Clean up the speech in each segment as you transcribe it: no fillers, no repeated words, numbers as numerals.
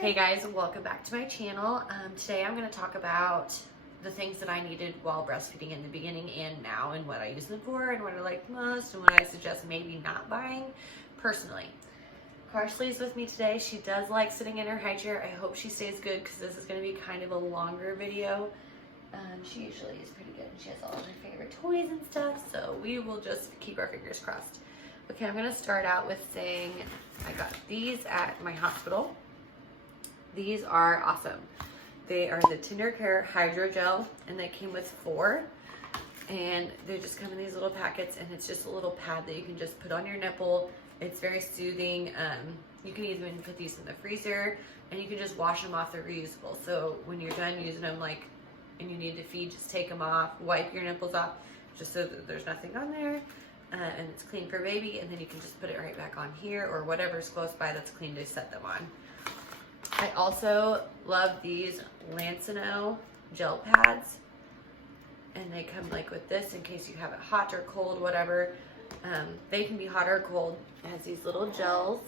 Hey guys, welcome back to my channel. Today I'm going to talk about the things that I needed while breastfeeding in the beginning and now, and what I use them for, and what I like most, and what I suggest maybe not buying personally. Carsley's with me today. She does like sitting in her high chair. I hope she stays good because this is going to be kind of a longer video. She usually is pretty good. She has all of her favorite toys and stuff, so we will just keep our fingers crossed. Okay, I'm going to start out with saying I got these at my hospital. These are awesome. They are the Tender Care Hydrogel, and they came with 4. And they just come in these little packets, and it's just a little pad that you can just put on your nipple. It's very soothing. You can even put these in the freezer, and you can just wash them off. They're reusable. So when you're done using them, and you need to feed, just take them off, wipe your nipples off, just so that there's nothing on there. And it's clean for baby, and then you can just put it right back on here, or whatever's close by that's clean to set them on. I also love these Lancino gel pads, and they come with this in case you have it hot or cold, whatever. They can be hot or cold. It has these little gels,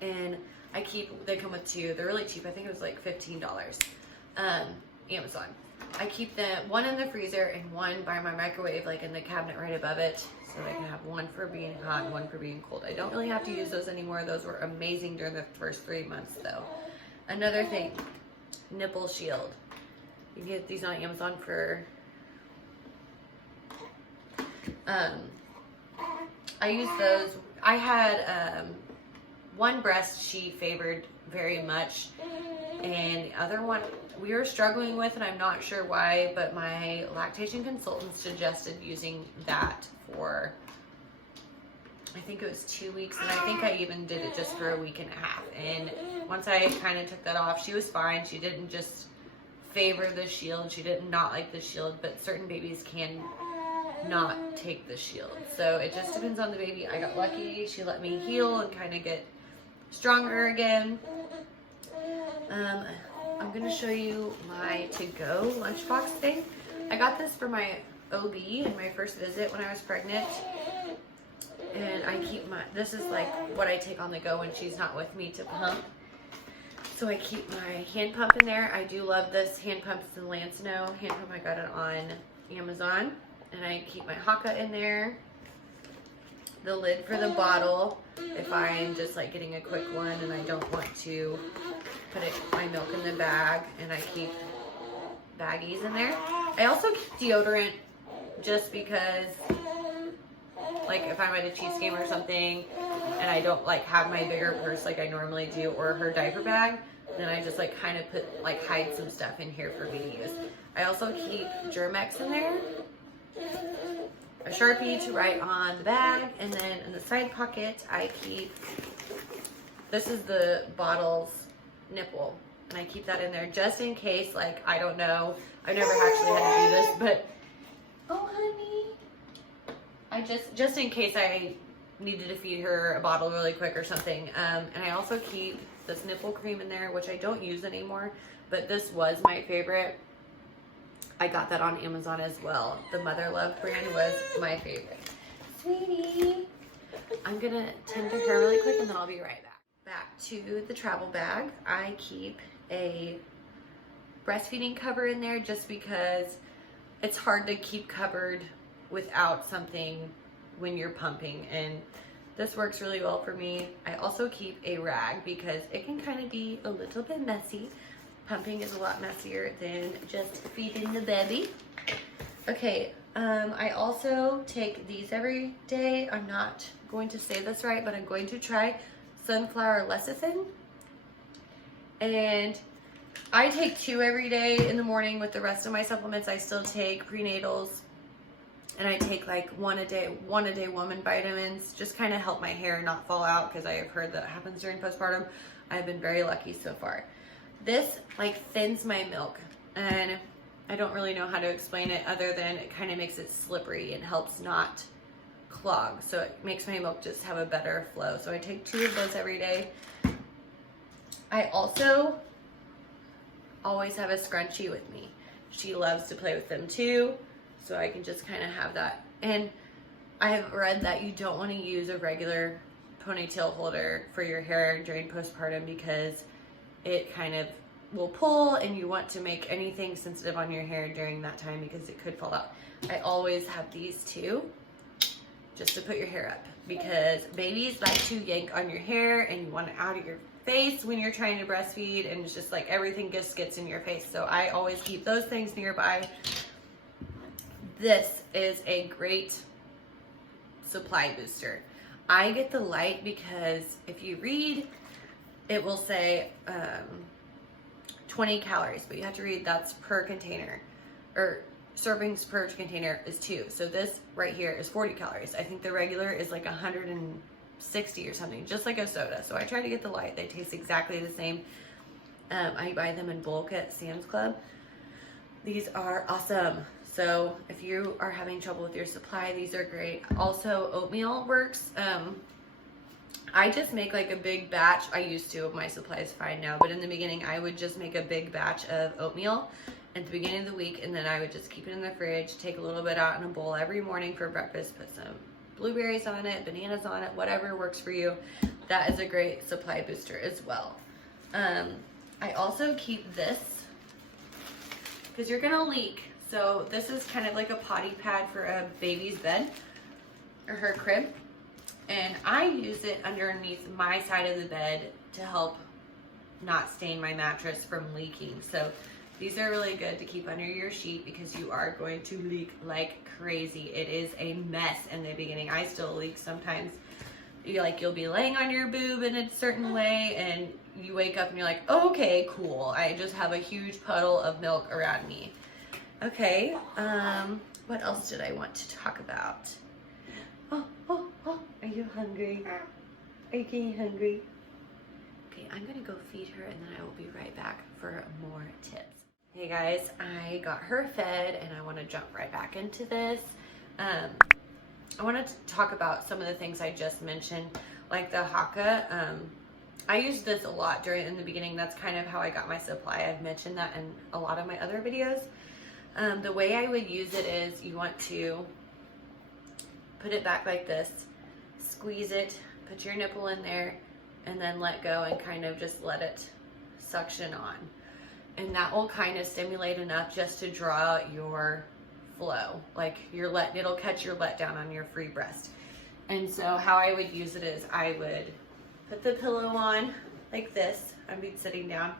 and they come with 2. They're really cheap. I think it was like $15. Amazon. I keep one in the freezer and one by my microwave, in the cabinet right above it, so I can have one for being hot and one for being cold. I don't really have to use those anymore. Those were amazing during the first 3 months though. Another thing, nipple shield. You can get these on Amazon for, I use those. I had one breast she favored very much, and the other one we were struggling with, and I'm not sure why, but my lactation consultant suggested using that for, I think it was 2 weeks, and I think I even did it just for a week and a half. And once I kind of took that off, she was fine. She didn't just favor the shield. She did not like the shield, but certain babies can not take the shield. So it just depends on the baby. I got lucky. She let me heal and kind of get stronger again. I'm going to show you my to-go lunchbox thing. I got this for my OB in my first visit when I was pregnant. And I keep this is what I take on the go when she's not with me to pump. So I keep my hand pump in there. I do love this hand pump. It's the Lancino hand pump. I got it on Amazon. And I keep my Haka in there. The lid for the bottle, if I'm just getting a quick one and I don't want to put my milk in the bag, and I keep baggies in there. I also keep deodorant just because, if I'm at a Chiefs game or something and I don't have my bigger purse like I normally do, or her diaper bag, then I just kind of put hide some stuff in here for me to use. I also keep Germ-X in there, a Sharpie to write on the bag, and then in the side pocket I keep, this is the bottle's nipple, and I keep that in there just in case, I don't know, I've never actually had to do this, but oh honey, I just in case I needed to feed her a bottle really quick or something. And I also keep this nipple cream in there, which I don't use anymore, but this was my favorite. I got that on Amazon as well. The Mother Love brand was my favorite. Sweetie, I'm gonna tend to her really quick and then I'll be right back. Back to the travel bag. I keep a breastfeeding cover in there just because it's hard to keep covered without something when you're pumping, and this works really well for me. I also keep a rag because it can kind of be a little bit messy. Pumping is a lot messier than just feeding the baby. Okay, I also take these every day. I'm not going to say this right, but I'm going to try sunflower lecithin. And I take 2 every day in the morning. With the rest of my supplements, I still take prenatals, and I take 1 a day woman vitamins, just kind of help my hair not fall out, because I have heard that happens during postpartum. I've been very lucky so far. This thins my milk, and I don't really know how to explain it other than it kind of makes it slippery and helps not clog. So it makes my milk just have a better flow. So I take 2 of those every day. I also always have a scrunchie with me. She loves to play with them too, so I can just kind of have that. And I have read that you don't want to use a regular ponytail holder for your hair during postpartum because it kind of will pull, and you want to make anything sensitive on your hair during that time because it could fall out. I always have these too, just to put your hair up, because babies like to yank on your hair and you want it out of your face when you're trying to breastfeed, and it's just like everything just gets in your face. So I always keep those things nearby. This is a great supply booster. I get the light because if you read, it will say 20 calories, but you have to read that's per container, or servings per container is 2. So this right here is 40 calories. I think the regular is like 160 or something, just like a soda. So I try to get the light. They taste exactly the same. I buy them in bulk at Sam's Club. These are awesome. So if you are having trouble with your supply, these are great. Also, oatmeal works. I just make like a big batch. I used to. My supply is fine now, but in the beginning I would just make a big batch of oatmeal at the beginning of the week, and then I would just keep it in the fridge, take a little bit out in a bowl every morning for breakfast, put some blueberries on it, bananas on it, whatever works for you. That is a great supply booster as well. I also keep this because you're gonna leak. So this is kind of like a potty pad for a baby's bed or her crib. And I use it underneath my side of the bed to help not stain my mattress from leaking. So these are really good to keep under your sheet because you are going to leak like crazy. It is a mess in the beginning. I still leak sometimes. You'll be laying on your boob in a certain way and you wake up and you're like, oh, okay, cool. I just have a huge puddle of milk around me. Okay, what else did I want to talk about? Oh, are you hungry? Are you getting hungry? Okay, I'm gonna go feed her and then I will be right back for more tips. Hey guys, I got her fed and I wanna jump right back into this. I wanted to talk about some of the things I just mentioned, like the Haka. I used this a lot in the beginning. That's kind of how I got my supply. I've mentioned that in a lot of my other videos. The way I would use it is you want to put it back like this, squeeze it, put your nipple in there, and then let go and kind of just let it suction on. And that will kind of stimulate enough just to draw out your flow, like it'll catch your letdown on your free breast. And so how I would use it is I would put the pillow on like this. I'd be sitting down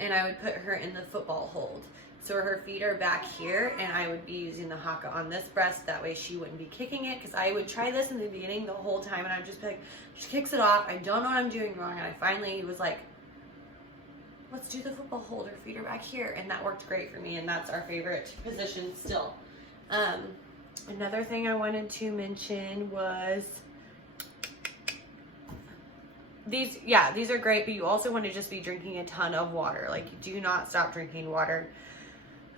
and I would put her in the football hold. So her feet are back here and I would be using the Haka on this breast. That way she wouldn't be kicking it, because I would try this in the beginning the whole time and I'd just be like, she kicks it off. I don't know what I'm doing wrong. And I finally was like, let's do the football hold. Her feet are back here. And that worked great for me. And that's our favorite position still. Another thing I wanted to mention was these are great, but you also want to just be drinking a ton of water. Like, do not stop drinking water.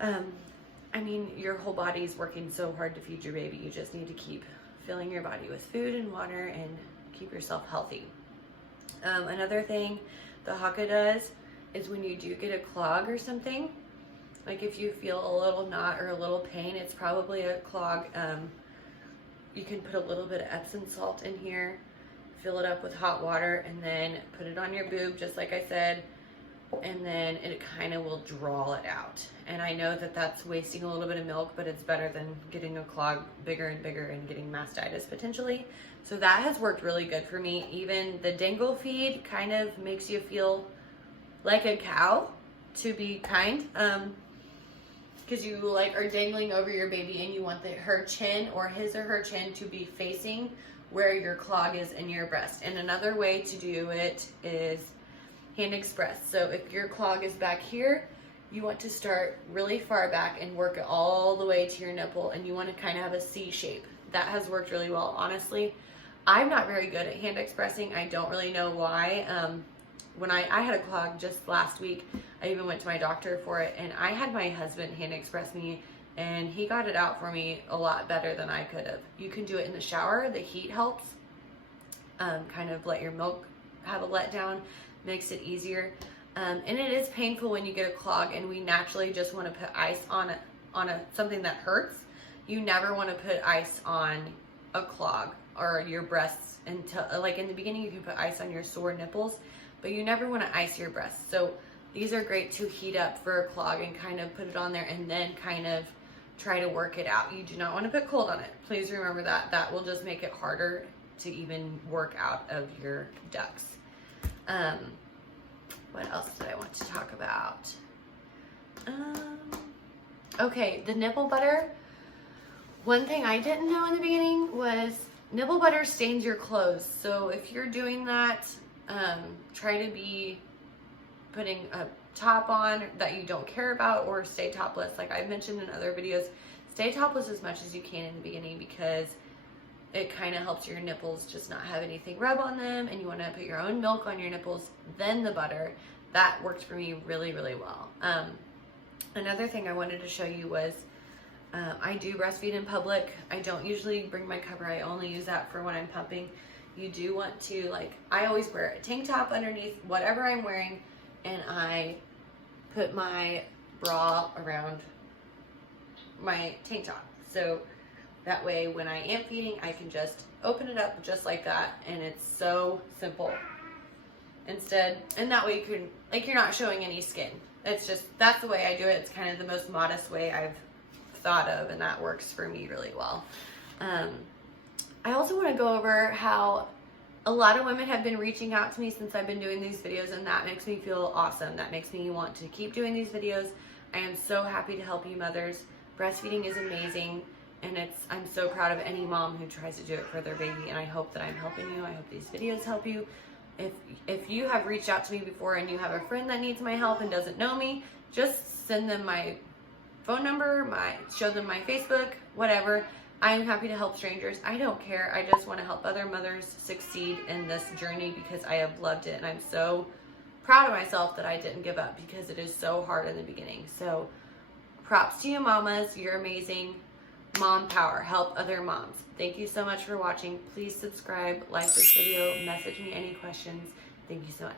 I mean, your whole body is working so hard to feed your baby. You just need to keep filling your body with food and water and keep yourself healthy. Another thing the Haka does is when you do get a clog or something, like if you feel a little knot or a little pain, it's probably a clog. You can put a little bit of Epsom salt in here, fill it up with hot water, and then put it on your boob, just like I said, and then it kind of will draw it out. And I know that that's wasting a little bit of milk, but it's better than getting a clog bigger and bigger and getting mastitis potentially. So that has worked really good for me. Even the dangle feed kind of makes you feel like a cow, to be kind, because you like are dangling over your baby and you want her chin or his or her chin to be facing where your clog is in your breast. And another way to do it is hand express. So if your clog is back here, you want to start really far back and work it all the way to your nipple, and you want to kind of have a C shape. That has worked really well. Honestly, I'm not very good at hand expressing. I don't really know why. When I had a clog just last week, I even went to my doctor for it, and I had my husband hand express me, and he got it out for me a lot better than I could have. You can do it in the shower. The heat helps. Kind of let your milk have a letdown, makes it easier. And it is painful when you get a clog, and we naturally just want to put ice on something that hurts. You never want to put ice on a clog or your breasts until, like in the beginning, you can put ice on your sore nipples, but you never want to ice your breasts. So these are great to heat up for a clog and kind of put it on there and then kind of try to work it out. You do not want to put cold on it. Please remember that. That will just make it harder to even work out of your ducts. What else did I want to talk about? Okay, the nipple butter. One thing I didn't know in the beginning was nipple butter stains your clothes. So if you're doing that, try to be putting a top on that you don't care about, or stay topless. Like I've mentioned in other videos, stay topless as much as you can in the beginning, because it kind of helps your nipples just not have anything rub on them, and you want to put your own milk on your nipples, then the butter. That worked for me really, really well. Another thing I wanted to show you was I do breastfeed in public. I don't usually bring my cover. I only use that for when I'm pumping. You do want to, like, I always wear a tank top underneath whatever I'm wearing, and I put my bra around my tank top. So that way when I am feeding, I can just open it up just like that, and it's so simple. And that way you can, like, you're not showing any skin. It's just, that's the way I do it. It's kind of the most modest way I've thought of, and that works for me really well. I also want to go over how a lot of women have been reaching out to me since I've been doing these videos, and that makes me feel awesome. That makes me want to keep doing these videos. I am so happy to help you mothers. Breastfeeding is amazing, and I'm so proud of any mom who tries to do it for their baby, and I hope that I'm helping you. I hope these videos help you. If you have reached out to me before and you have a friend that needs my help and doesn't know me, just send them my phone number, show them my Facebook, whatever. I'm happy to help strangers. I don't care. I just want to help other mothers succeed in this journey, because I have loved it, and I'm so proud of myself that I didn't give up, because it is so hard in the beginning. So props to you mamas. You're amazing. Mom power. Help other moms. Thank you so much for watching. Please subscribe, like this video, message me any questions. Thank you so much.